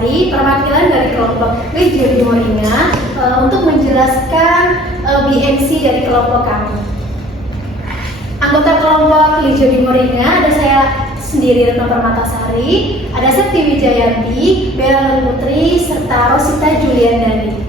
Permatasari, perwakilan dari kelompok Legio di Moringa untuk menjelaskan BMC dari kelompok kami. Anggota kelompok Legio di Moringa ada saya sendiri, Retno Permatasari, ada Septi Wijayanti, Bella Putri, serta Rosita Juliandani.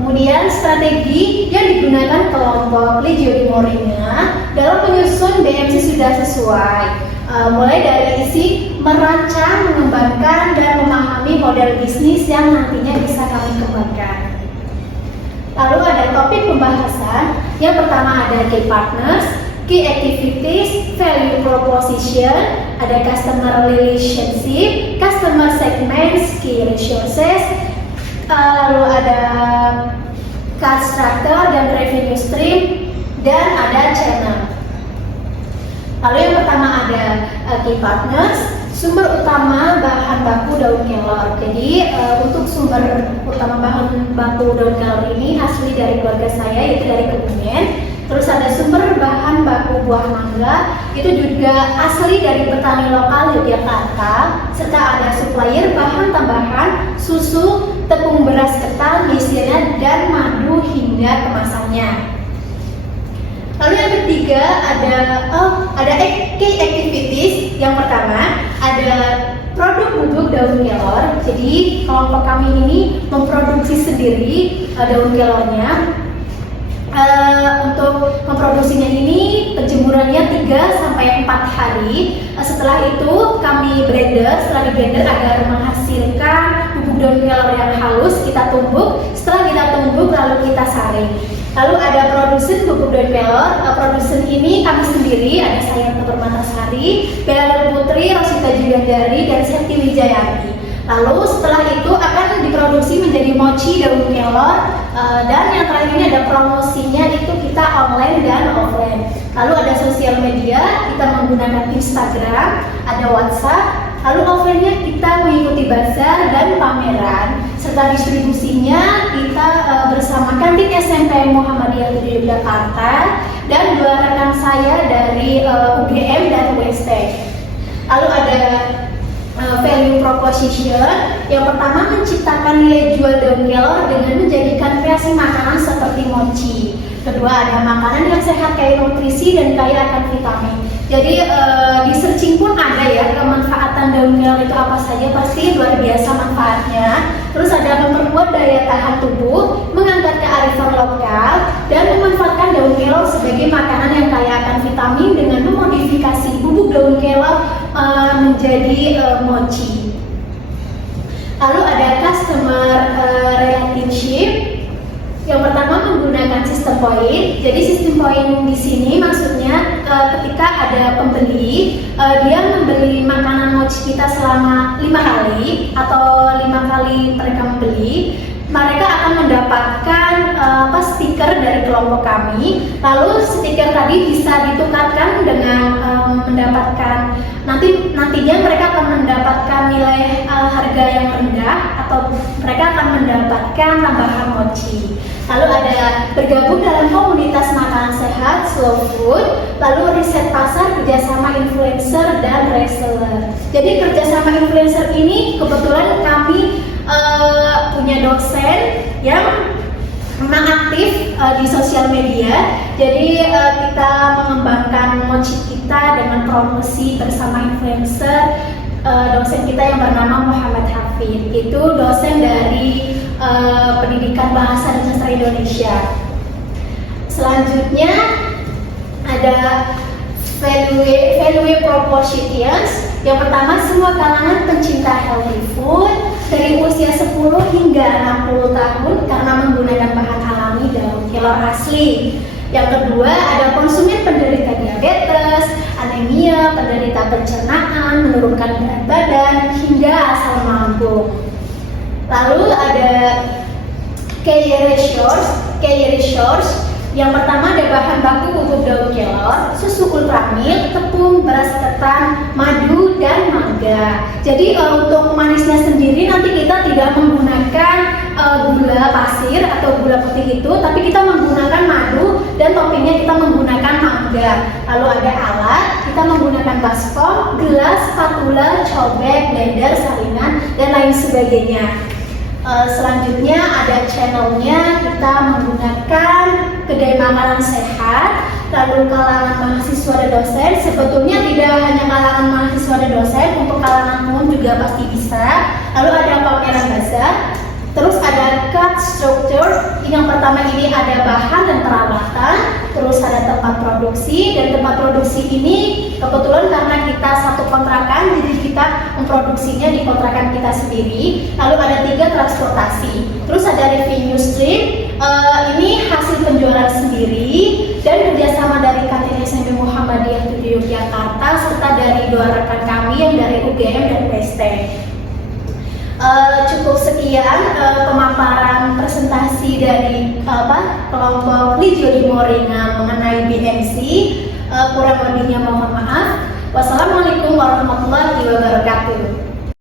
Kemudian strategi yang digunakan kelompok Legio di Moringa dalam menyusun BMC sudah sesuai, mulai dari isi merancang, mengembangkan, dan memahami model bisnis yang nantinya bisa kami kembangkan. Lalu ada topik pembahasan, yang pertama ada key partners, key activities, value proposition, ada customer relationship, customer segments, key resources, lalu ada cost structure dan revenue stream, dan ada channel. Lalu yang pertama ada key partners, sumber utama bahan baku daun kelor. Jadi untuk sumber utama bahan baku daun kelor ini asli dari keluarga saya, yaitu dari Kebumen. Terus ada sumber bahan baku buah mangga, itu juga asli dari petani lokal Yogyakarta, serta ada supplier bahan tambahan, susu, tepung beras ketan, hasilnya, dan madu hingga kemasannya. Lalu yang ketiga ada key activities. Yang pertama ada produk bubuk daun kelor. Jadi kelompok kami ini memproduksi sendiri daun kelornya. Untuk memproduksinya ini penjemurannya 3-4 hari. Setelah itu kami blender, setelah di blender agar menghasilkan bubuk daun kelor yang halus, kita tumbuk. Setelah kita tumbuk lalu kita saring. Lalu ada produsen bubuk daun kelor. Produsen ini kami sendiri, ada saya Retno Permatasari, Bella Putri, Rosita Juliandani, dan Septi Wijayanti. Lalu setelah itu akan diproduksi menjadi mochi daun kelor, dan yang terakhir ini ada promosinya, itu kita online dan offline. Lalu ada sosial media, kita menggunakan Instagram, ada WhatsApp. Lalu offline-nya kita mengikuti bazar dan pameran, serta distribusinya kita bersama Kantin SMP Muhammadiyah di Yogyakarta dan 2 rekan saya dari UGM dan UST. Lalu ada value proposition. Yang pertama, menciptakan nilai jual daun kelor dengan menjadikan kreasi makanan seperti mochi. Kedua, ada makanan yang sehat, kaya nutrisi, dan kaya akan vitamin. Jadi di searching pun ada ya, kemanfaatan daun kelor itu apa saja, pasti luar biasa manfaatnya. Terus ada memperkuat daya tahan tubuh, mengangkat kearifan lokal, dan memanfaatkan daun kelor sebagai makanan yang kaya akan vitamin dengan memodifikasi bubuk daun kelor menjadi mochi. Lalu ada customer relationship. Yang pertama menggunakan sistem poin. Jadi sistem poin di sini maksudnya ketika ada pembeli, dia membeli makanan mochi kita selama 5 kali atau 5 kali mereka membeli, mereka akan mendapatkan stiker dari kelompok kami. Lalu stiker tadi bisa ditukarkan dengan mendapatkan nantinya mereka akan mendapatkan nilai harga yang rendah, atau mereka akan mendapatkan tambahan mochi. Lalu ada bergabung dalam komunitas makanan sehat, slow food. Lalu riset pasar, kerjasama influencer dan reseller. Jadi kerjasama influencer ini kebetulan kami punya dosen yang memang aktif di sosial media. Jadi kita mengembangkan mochi kita dengan promosi bersama influencer. Dosen kita yang bernama Muhammad Hafid, itu dosen dari Pendidikan Bahasa dan Sastra Indonesia. Selanjutnya ada value propositions. Yang pertama, semua kalangan pencinta healthy food dari usia 10 hingga 60 tahun karena menggunakan bahan alami daun kelor asli. Yang kedua, ada konsumen penderita diabetes, anemia, penderita pencernaan, menurunkan berat badan, hingga asam lambung. Lalu ada key resource. Yang pertama ada bahan baku bubuk daun kelor, susu ultramilk, tepung, beras ketan, madu, dan mangga. Jadi untuk manisnya sendiri nanti kita tidak menggunakan gula pasir atau gula putih itu, tapi kita menggunakan madu dan toppingnya kita menggunakan mangga. Lalu ada alat, kita menggunakan baskom, gelas, spatula, cobek, blender, salinan, dan lain sebagainya. Selanjutnya ada channelnya, kita menggunakan kedai makanan sehat, lalu kalangan mahasiswa dan dosen. Sebetulnya tidak hanya kalangan mahasiswa dan dosen, untuk kalangan umum juga pasti bisa. Lalu ada pameran bazar, terus ada cut structure. Yang pertama ini ada bahan dan peralatan, terus ada tempat produksi, dan tempat produksi ini kebetulan karena kita satu kontrakan, jadi kita memproduksinya di kontrakan kita sendiri. Lalu ada 3 transportasi, terus ada revenue stream, ini hasil penjualan sendiri dan kerjasama dari kantin SMP Muhammadiyah 7 Yogyakarta serta dari 2 rekan kami yang dari UGM dan PST. Cukup sekian pemaparan presentasi dari kelompok Ligio di Moringa mengenai BMC. Kurang lebihnya mohon maaf. Wassalamualaikum warahmatullahi wabarakatuh.